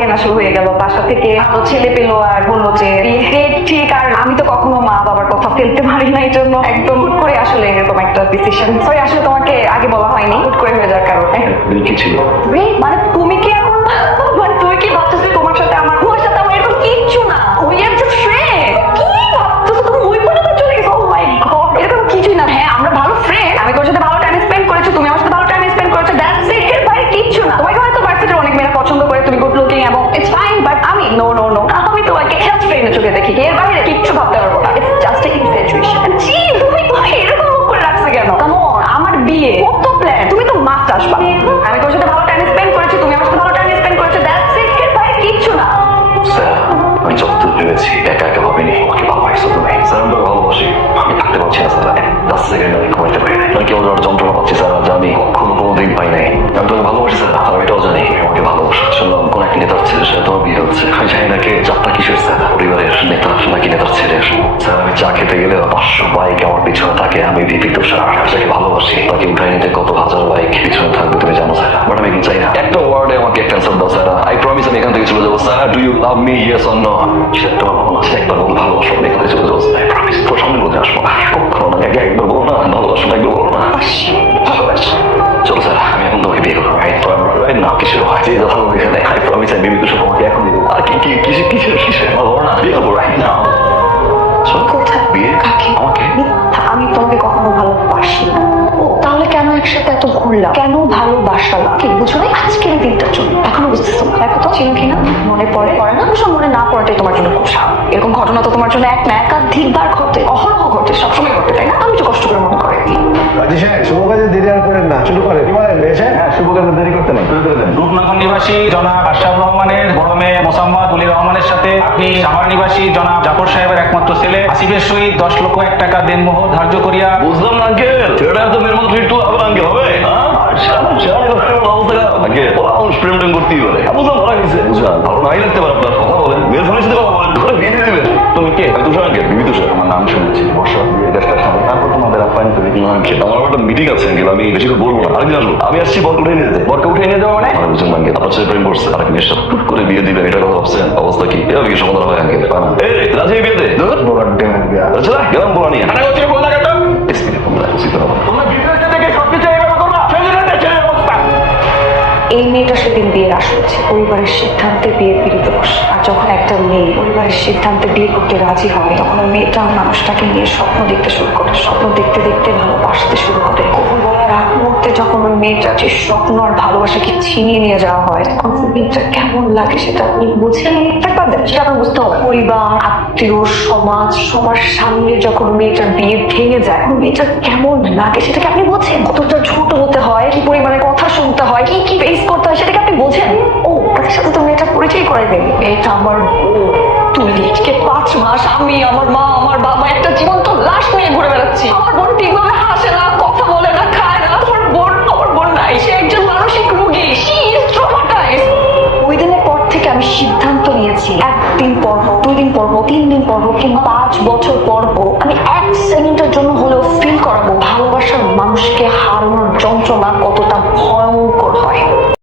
কেনা শুরু হয়ে গেল, বাসা থেকে আরো ছেলে পেলো আর বললো যে বিয়ে ঠিক। আর আমি তো কখনো মা বাবার কথা ফেলতে পারি না, এই জন্য একদম হুট করে আসলে এরকম একটা ডিসিশন। সরি, আসলে তোমাকে আগে বলা হয়নি, হুট করে হয়ে যাওয়ার কারণে। কি ছিল? মানে তুমি কি এখন মানে তুমি কি ভাবতেছো তোমার সাথে আমার এরকম কিচ্ছু না, উই আর জাস্ট ফ্রেন্ড। কি ভাবতেছো তুমি? ওই পর্যন্ত চলে গেছো? ও মাই গড, এরকম কিছুই না। হ্যাঁ, আমরা ভালো ফ্রেন্ড, আমি তোর সাথে ভালো টাইম স্পেন্ড করেছি, তুমি আমার সাথে ভালো টাইম স্পেন্ড করেছো, দ্যাটস ইট। এর বাইরে কিচ্ছু না। তোমাকে হয়তো ভার্সিটির অনেক মেয়েরা পছন্দ করে, তুমি গুড লুকিং এবং ইটস ফাইন, বাট আমি নো নো নো, আমি তোমাকে জাস্ট ফ্রেন্ডের চোখে দেখি, এর বাইরে কিচ্ছু ভাবতে পারবো না। It's just a infatuation. জি, তুমি এরকম মুখ করে রাখছো কেন? কাম অন, আমার বিয়ে কত প্ল্যান, তুমি তো মাস্ট আসবা। আমি তোর সাথে ভালো টাইম স্পেন্ড করেছি, তুমি আমার সাথে ভালো টাইম স্পেন্ড করেছো, দ্যাটস ইট। এর বাইরে কিচ্ছু না। স্যার, আমি যতদূর ভেবেছি একা একা ভাবিনি, আমাকে ভালোবাসছো তুমি। স্যার, আমি ভালোবাসি, আমি থাকতে পারছি না স্যার, 10 সেকেন্ড আমি ঘুমাইতে পারি না। আমি কেমন যন্ত্রণা পাচ্ছি স্যার, যা আমি কোনোদিন পাই নাই। আমি তোমাকে ভালোবাসি স্যার, আর আমি এটাও জানি আমাকে ভালোবাসা। শুনলাম কোন এক নেতার ছেলের সাথে তোমার বিয়ে হচ্ছে। আমি জানি না কে যাত্রা কিসের স্যার, পরিবারের নেতা নাকি নেতার ছেলে। স্যার, আমি চা খেতে গেলে 500 বাইক আমার পিছনে থাকে, আমি বিপিত স্যার। যাকে ভালোবাসি তাকে উঠাই নিতে কত হাজার বাইক পিছনে থাকবে তুমি জানো স্যার, বাট আমি চাই না। একটা ওয়ার্ডে আমাকে একটা অ্যান্সার দাও স্যার, আই প্রমিস আমি এখান থেকে চলে যাবো sir. Do you love me, yes or no? সেটা তোমার মনে আছে, একবার বল ভালোবাসো, আমি এখান থেকে চলে যাবো স্যার, আই প্রমিস। তোর সামনে বলতে আসবো না কখনো না, একবার বলো না ভালোবাসো, একবার বলো না ভালোবাসো। চলো স্যার, আমি এখন তোমাকে বিয়ে করবো, রাইট না? কিছু হয় যে কথা বলবো এখানে, আই প্রমিস আমি বিবিকে তোমাকে এখন দিব। আর কি কি কিসে কিসের কিসে বলো না, বিয়ে করবো রাইট না? কোথায়? বিয়ে? কাকে? আমাকে? মিথ্যা, আমি তোমাকে কখনো ভালোবাসি না। ও তাহলে কেন একসাথে এত ঘুরলাম, কেন ভালোবাসালাম? কি বুঝো না আজকের দিনটার জন্য? এখনো বুঝতেছো না? দেখো তো ছিল কিনা, মনে পড়ে না? অবশ্য মনে না পড়াটাই তোমার জন্য খুব স্বাভাবিক। এরকম ঘটনা তো তোমার জন্য এক না একাধিকবার ঘটে, অহরহ ঘটে, সবসময় ঘটে, তাই না? আমি তো কষ্ট করে মনে করে দিই। রাজি সাহেব, শুভ কাজে দেরি আর করেন না, শুরু করেন। কি বলেন বেশে? হ্যাঁ, শুভ কাজে দেরি করতে নেই, শুরু করে দেন। রূপনগর নিবাসী জনাব আশরাফ রহমানের বড় মেয়ে মোসাম্মদ উলি রহমানের সাথে আপনি সাভার নিবাসী জনাব জাফর সাহেবের একমাত্র ছেলে আসিফের সহিত 10 লক্ষ 1 টাকা দেনমোহ ধার্য করিয়া। বুঝলাম না আঙ্কেল, ছেলেটা তো মেয়ের মতো একটু আবার আঙ্কেল হবে। প্রেম টেম করতেই পারে, বুঝলাম ধরা গেছে। বুঝলাম ভালো নাই লাগতে পারে আপনার, কথা বলেন, মেয়ের ফোনের সাথে কথা বলেন, ধরে বিয়ে দিয়ে দেবেন। তুমি কে? আমি তুষার আঙ্কেল, বিবি তুষার। আমার নাম শুনেছি, বর্ষা তারপর তোমাদের আপ্যায়ন করি। আমার একটা মিটিং আছে আঙ্কেল, আমি বেশি করে বলবো না, আরেকদিন আসবো। আমি আসছি বরকে উঠে নিয়ে যেতে। বরকে উঠে নিয়ে যাবো মানে? বুঝলাম আঙ্কেল, আপনার সাথে প্রেম করছে, আর মেয়ের সাথে টুট করে বিয়ে দিবেন, এটা কথা ভাবছেন? অবস্থা কি এভাবে কি সমাধান হয় আঙ্কেল? এই রাজি বিয়ে দে আচ্ছা গেলাম বলা নিয়ে এই মেয়েটা সেদিন বিয়ের আসছে, পরিবারের সিদ্ধান্তে বিয়ে পীড়িত বসে। আর যখন একটা মেয়ে পরিবারের সিদ্ধান্তে বিয়ে করতে রাজি হয়, তখন ওই মেয়েটা মানুষটাকে নিয়ে স্বপ্ন দেখতে শুরু করে, স্বপ্ন দেখতে দেখতে ভালোবাসতে শুরু করে। কখন বলার আগ মুহূর্তে যখন ওই মেয়েটা যে স্বপ্ন আর ভালোবাসাকে ছিনিয়ে নিয়ে যাওয়া হয়, তখন ওই মেয়েটা কেমন লাগে সেটা আপনি বুঝেন? সেটা আপনার বুঝতে হবে। পরিবার, আত্মীয়, সমাজ, সবার সামনে যখন মেয়েটার বিয়ে ভেঙে যায়, মেয়েটার কেমন লাগে সেটাকে আপনি বোঝেন? কতটা ছোট হতে হয়, কি পরিমাণের কথা শুনতে হয়, কি কি ফেস করতে হয়, সেটাকে আপনি বোঝেন? ও তাদের সাথে তো মেয়েটা পরিচয় করাই দেবে। এটা আমার বউ তুলি, 5 মাস আমি, আমার মা, আমার বাবা একটা জীবন্ত লাশ নিয়ে ঘুরে বেড়াচ্ছি। আমার বোন ঠিকভাবে হাসে না, কথা বলে না, খায় না। আমার বোন নাই, সে একজন মানসিক রোগী, শি ইজ ট্রমাটাইজড। ওই দিনের পর থেকে আমি সিদ্ধান্ত নিয়েছি, 1 দিন পর হোক, 2 দিন পর হোক, 3 দিন পর হোক, কিংবা 5 বছর পর হোক, আমি 1 সেকেন্ডের জন্য হলেও ফিল করাবো ভালোবাসার মানুষকে হারানোর যন্ত্রণা কতটা ভয়ঙ্কর হয়।